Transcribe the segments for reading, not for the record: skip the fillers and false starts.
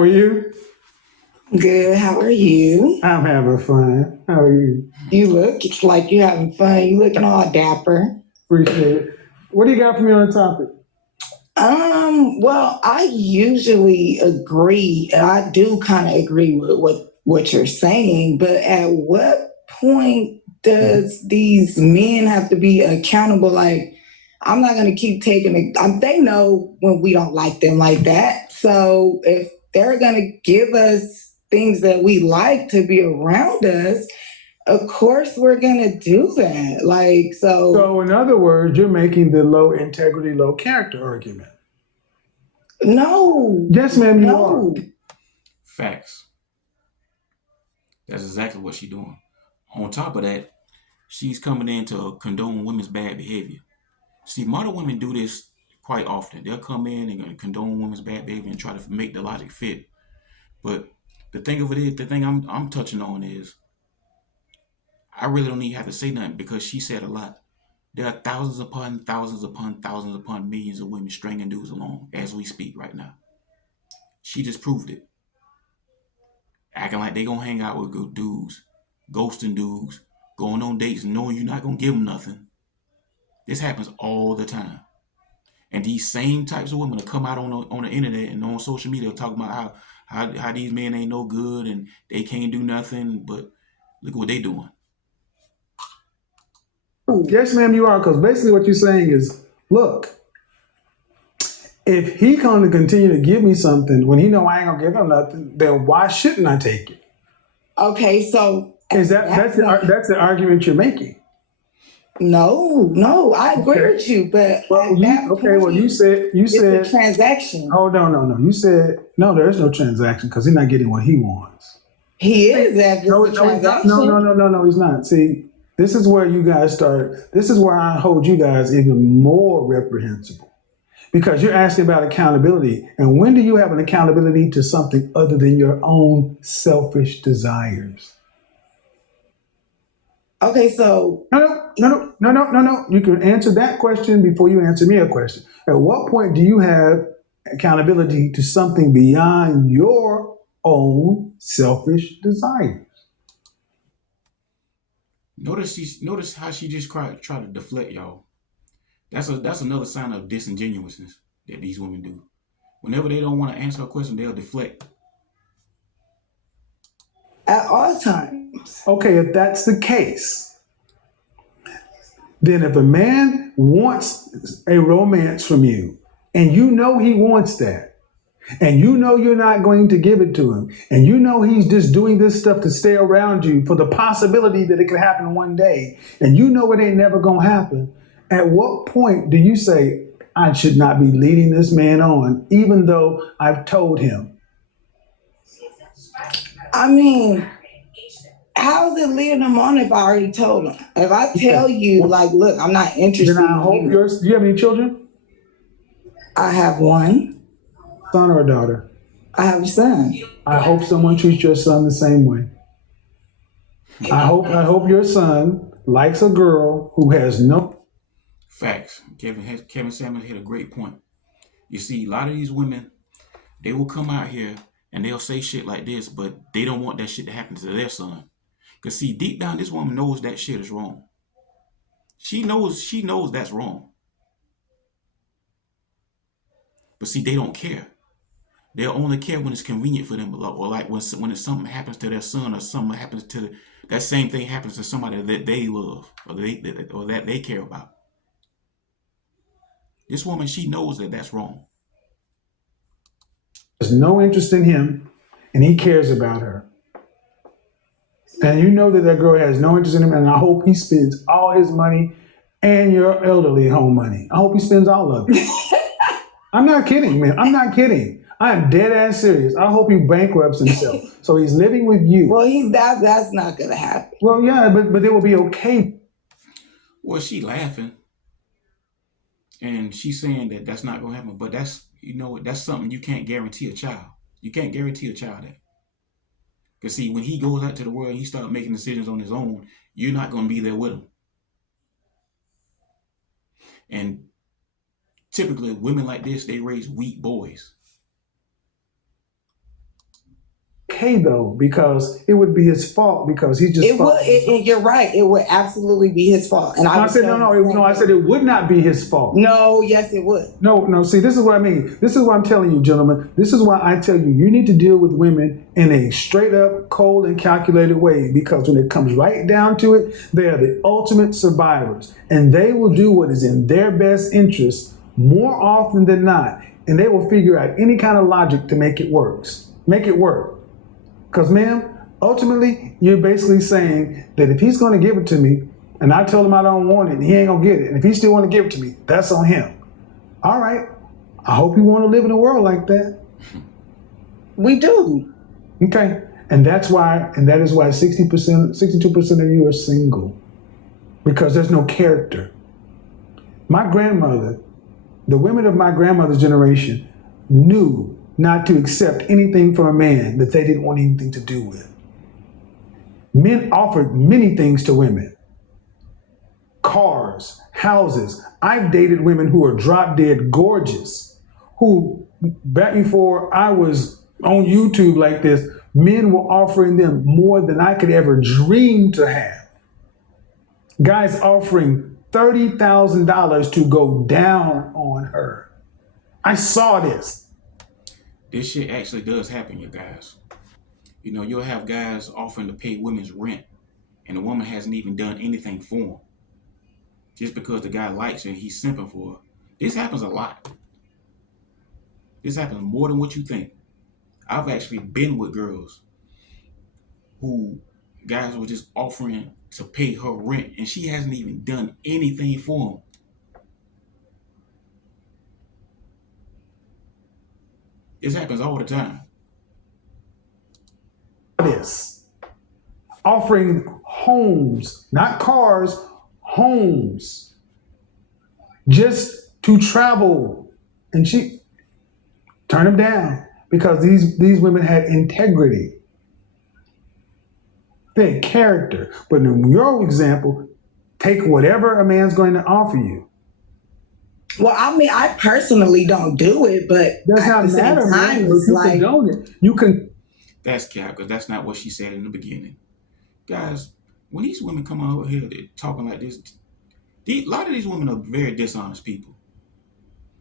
How are you? Good. How are you? I'm having fun. How are you? You look it's like you having fun. You looking all dapper. Appreciate it. What do you got for me on the topic? Well, I usually agree, and I do kind of agree with what you're saying, but at what point does these men have to be accountable? Like, I'm not gonna keep taking it. They know when we don't like them like that. So if they're gonna give us things that we like to be around us, of course we're gonna do that. Like, so So, in other words, you're making the low integrity, low character argument. no, Yes, ma'am, you are. no. Facts. That's exactly what she's doing. On top of that, she's coming in to condone women's bad behavior. See, modern women do this quite often. They'll come in and condone women's bad behavior and try to make the logic fit. But the thing I'm touching on is, I really don't even have to say nothing because she said a lot. There are thousands upon millions of women stringing dudes along as we speak right now. She just proved it. Acting like they gonna hang out with good dudes, ghosting dudes, going on dates knowing you're not gonna give them nothing. This happens all the time. And these same types of women will come out on the internet and on social media talking about how these men ain't no good and they can't do nothing. But look what they doing. Yes, ma'am, you are. Because basically, what you're saying is, look, if he going to continue to give me something when he know I ain't gonna give him nothing, then why shouldn't I take it? Okay, so Is that's the argument you're making? no, I agree Okay. with you, but Well, at that you point, said it's a transaction. hold on, no. You said no. There is no transaction because he's not getting what he wants. He is if No, it's a no, he's not. No, no, transaction. no, no, no, he's not. See, this is where you guys start. This is where I hold you guys even more reprehensible because you're asking about accountability. And when do you have an accountability to something other than your own selfish desires? Okay, so No. You can answer that question before you answer me a question. At what point do you have accountability to something beyond your own selfish desires? Notice how she just try to deflect y'all. That's another sign of disingenuousness that these women do. Whenever they don't want to answer a question, they'll deflect. at all times. Okay, if that's the case, then if a man wants a romance from you and you know he wants that, and you know you're not going to give it to him, and you know he's just doing this stuff to stay around you for the possibility that it could happen one day, and you know it ain't never gonna happen, at what point do you say, I should not be leading this man on, even though I've told him? I mean, how's it leading them on if I already told them? If I tell you, like, look, I'm not Then interested I in hope you. do you have any children? I have one. Son or a daughter? I have a son. I hope someone treats your son the same way. I hope your son likes a girl who has no. Facts. Kevin Samuels hit a great point. You see, a lot of these women, they will come out here and they'll say shit like this, but they don't want that shit to happen to their son. Cause see, deep down, this woman knows that shit is wrong. She knows that's wrong. But see, they don't care. They'll only care when it's convenient for them, or like when something happens to their son, or something happens to that same thing happens to somebody that they love or that they care about. This woman, she knows that that's wrong. Has no interest in him and he cares about her. And you know that that girl has no interest in him, and I hope he spends all his money and your elderly home money. I hope he spends all of it. I'm not kidding, man. I'm not kidding. I am dead ass serious. I hope he bankrupts himself. So he's living with you. Well, that's not gonna happen. Well, yeah, but it will be okay. Well, she laughing and she's saying that that's not gonna happen, but that's something you can't guarantee a child. You can't guarantee a child that. Because see, when he goes out to the world and he starts making decisions on his own, you're not going to be there with him. And typically, women like this, they raise weak boys. okay though, because it would be his fault because he just It would. You're right. It would absolutely be his fault. And No, I said no. I said it would not be his fault. No. Yes, it would. No. See, this is what I mean. This is what I'm telling you, gentlemen. This is why I tell you, you need to deal with women in a straight up, cold, and calculated way. Because when it comes right down to it, they are the ultimate survivors, and they will do what is in their best interest more often than not, and they will figure out any kind of logic to make it work. Make it work. Because, ma'am, ultimately, you're basically saying that if he's going to give it to me, and I told him I don't want it, and he ain't gonna get it, and if he still want to give it to me, that's on him. All right. I hope you want to live in a world like that. We do. Okay. And that is why 60%, 62% of you are single. Because there's no character. My grandmother, the women of my grandmother's generation, knew not to accept anything from a man that they didn't want anything to do with. Men offered many things to women. Cars, houses. I've dated women who are drop dead gorgeous, who back before I was on YouTube like this, men were offering them more than I could ever dream to have. Guys offering $30,000 to go down on her. I saw this. This shit actually does happen, you guys. You know, you'll have guys offering to pay women's rent, and the woman hasn't even done anything for them. Just because the guy likes her, he's simping for her. This happens a lot. This happens more than what you think. I've actually been with girls who guys were just offering to pay her rent, and she hasn't even done anything for them. This happens all the time. This. Offering homes, not cars, homes, just to travel. And she turned them down because these women had integrity. They had character. But in your example, take whatever a man's going to offer you. Well, I mean, I personally don't do it, but Does at not the same matter, man. time, But it's you like, condone it. You can. That's cap, because that's not what she said in the beginning. Guys, when these women come out here they're talking like this, a lot of these women are very dishonest people.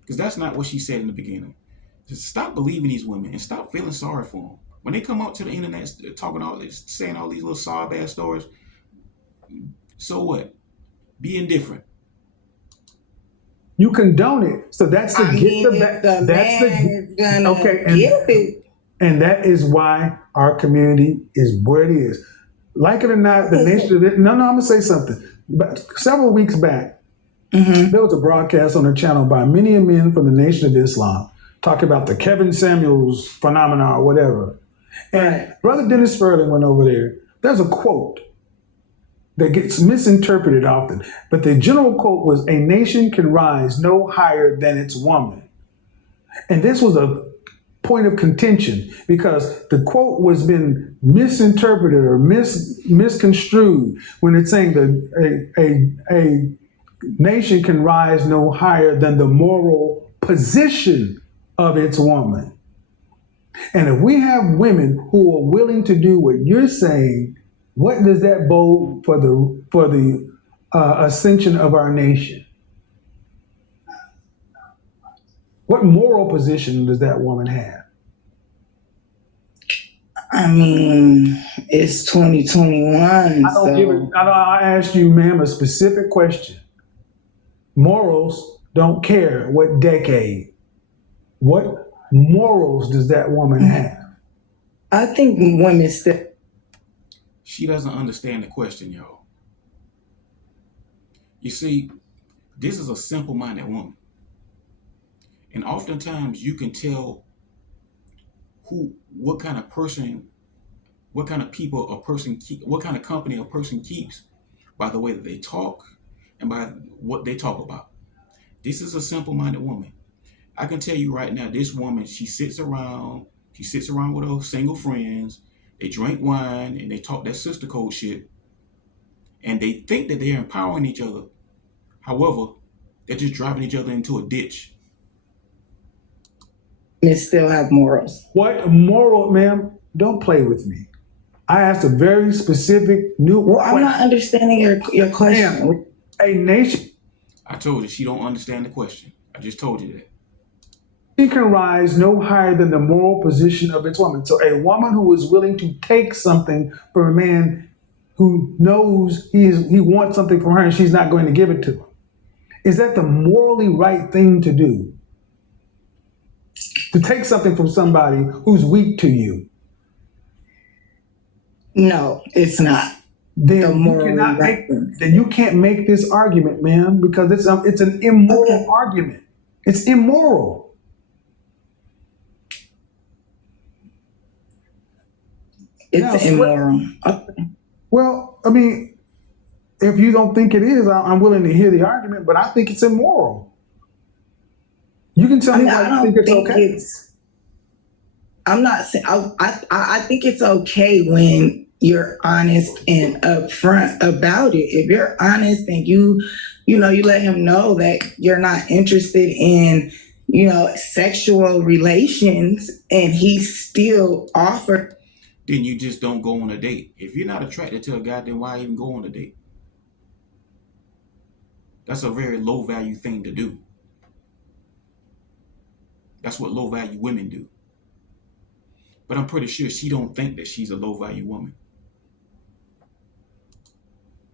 Because that's not what she said in the beginning. Just stop believing these women and stop feeling sorry for them. When they come out to the internet talking all this, saying all these little sob ass stories, so what? Be indifferent. You condone it. So that's the I mean, if the that's man is gonna okay, give it. and that is why our community is where it is. Like it or not, the Okay, nation of it. No, I'm gonna say something. But several weeks back, there was a broadcast on the channel by many men from the Nation of Islam talking about the Kevin Samuels phenomena or whatever. And Right. Brother Dennis Furling went over there. There's a quote that gets misinterpreted often, but the general quote was, "A nation can rise no higher than its woman." And this was a point of contention because the quote was been misinterpreted or misconstrued when it's saying that a nation can rise no higher than the moral position of its woman. And if we have women who are willing to do what you're saying, what does that bode for the ascension of our nation? What moral position does that woman have? I mean, it's 2021, I asked you, ma'am, a specific question. Morals don't care what decade. What morals does that woman have? I think women still. She doesn't understand the question, y'all. You see, this is a simple-minded woman. And oftentimes you can tell what kind of people a person what kind of company a person keeps by the way that they talk and by what they talk about. This is a simple-minded woman. I can tell you right now, this woman, she sits around with her single friends, they drink wine and they talk that sister code shit, and they think that they're empowering each other. However, they're just driving each other into a ditch. Still have morals. What moral, ma'am? Don't play with me. I asked a very specific new Well, I'm not question. understanding your question. Ma'am, a nation I told you she don't understand the question. I just told you that. can rise no higher than the moral position of its woman. So a woman who is willing to take something from a man who knows he wants something from her and she's not going to give it to him. Is that the morally right thing to do? To take something from somebody who's weak to you? No, it's not the Then you morally cannot right make thing. then you can't make this argument, man, because it's an immoral Okay. argument. It's immoral. Now, It's immoral. Okay. well, I mean, if you don't think it is, I'm willing to hear the argument, but I think it's immoral. You can tell I me mean, why I you think don't it's think okay. it's. I'm not saying. I think it's okay when you're honest and upfront about it. If you're honest and you let him know that you're not interested in, sexual relations, and he still offers. Then you just don't go on a date. If you're not attracted to a guy, then why even go on a date? That's a very low value thing to do. That's what low value women do. But I'm pretty sure she don't think that she's a low value woman.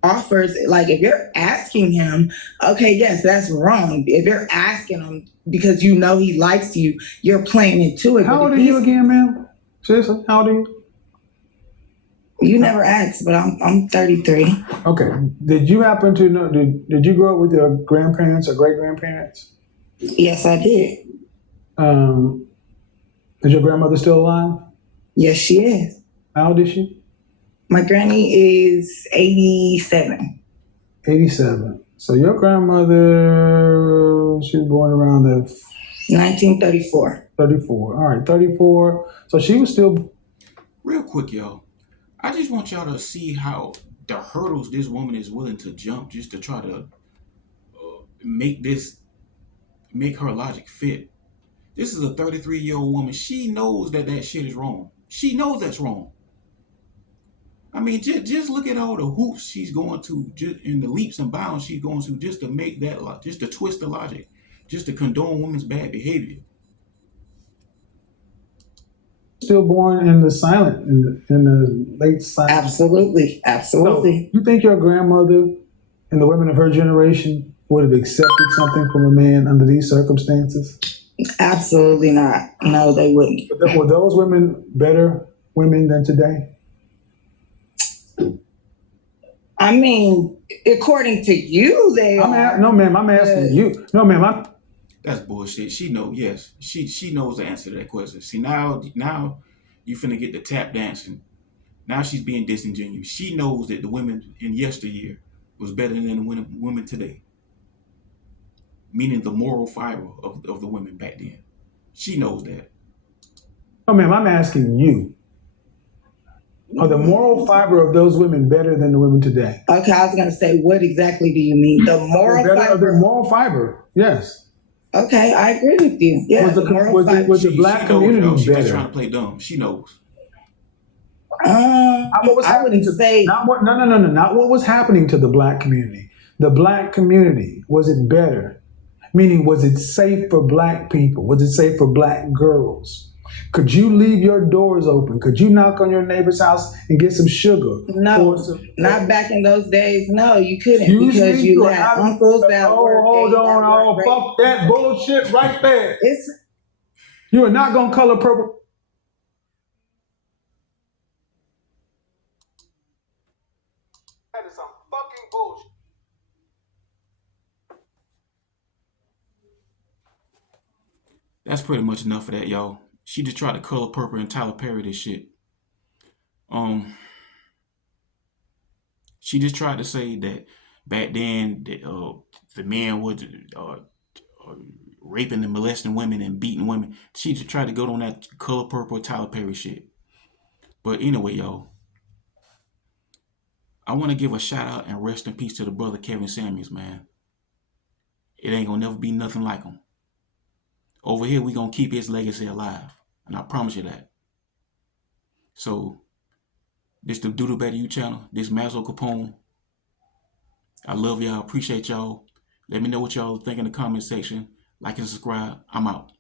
Offers, like, if you're asking him, okay, yes, that's wrong. If you're asking him because he likes you, you're playing into it. How But old if are you he's, again, ma'am? Seriously, how old are you? you never asked, but I'm 33. Okay. Did you happen to know? Did you grow up with your grandparents or great grandparents? Yes, I did. Um, is your grandmother still alive? Yes, she is. How old is she? My granny is 87. 87. So your grandmother, she was born around the 1934. 34. All right, 34. So she was still. Real quick, y'all. I just want y'all to see how the hurdles this woman is willing to jump just to try to make her logic fit. This is a 33-year-old woman. She knows that shit is wrong. She knows that's wrong. I mean, just look at all the hoops she's going to, and the leaps and bounds she's going to, just to make that, just to twist the logic, just to condone women's bad behavior. Still born in the silent, in the late silent. Absolutely. Absolutely. So you think your grandmother and the women of her generation would have accepted something from a man under these circumstances? Absolutely not. No, they wouldn't. Were those women better women than today? I mean, according to you, they are. No, ma'am. I'm asking you. No, ma'am. That's bullshit. She knows. Yes, she knows the answer to that question. See, now you finna get the tap dancing. Now she's being disingenuous. She knows that the women in yesteryear was better than the women today. Meaning the moral fiber of the women back then. She knows that. No, ma'am. I'm asking you. Are the moral fiber of those women better than the women today? Okay, I was going to say, what exactly do you mean? The moral fiber? The moral fiber, yes. Okay, I agree with you. Yeah, Was the black community knows, better? She's trying to play dumb. She knows. I wouldn't say not what. No. Not what was happening to the black community. The black community, was it better? Meaning, was it safe for black people? Was it safe for black girls? Could you leave your doors open? Could you knock on your neighbor's house and get some sugar? No, not back in those days. No, you couldn't, because you had uncles that were. Hold on, fuck that bullshit right there. You are not gonna color purple. That is some fucking bullshit. That's pretty much enough of that, y'all. She just tried to color purple and Tyler Perry this shit. She just tried to say that back then the men was raping and molesting women and beating women. She just tried to go on that color purple Tyler Perry shit. But anyway, y'all, I want to give a shout out and rest in peace to the brother Kevin Samuels, man. It ain't gonna never be nothing like him. Over here, we gonna keep his legacy alive. And I promise you that. So this the Doodle Better You channel. This Mazzo Capone. I love y'all. Appreciate y'all. Let me know what y'all think in the comment section. Like and subscribe. I'm out.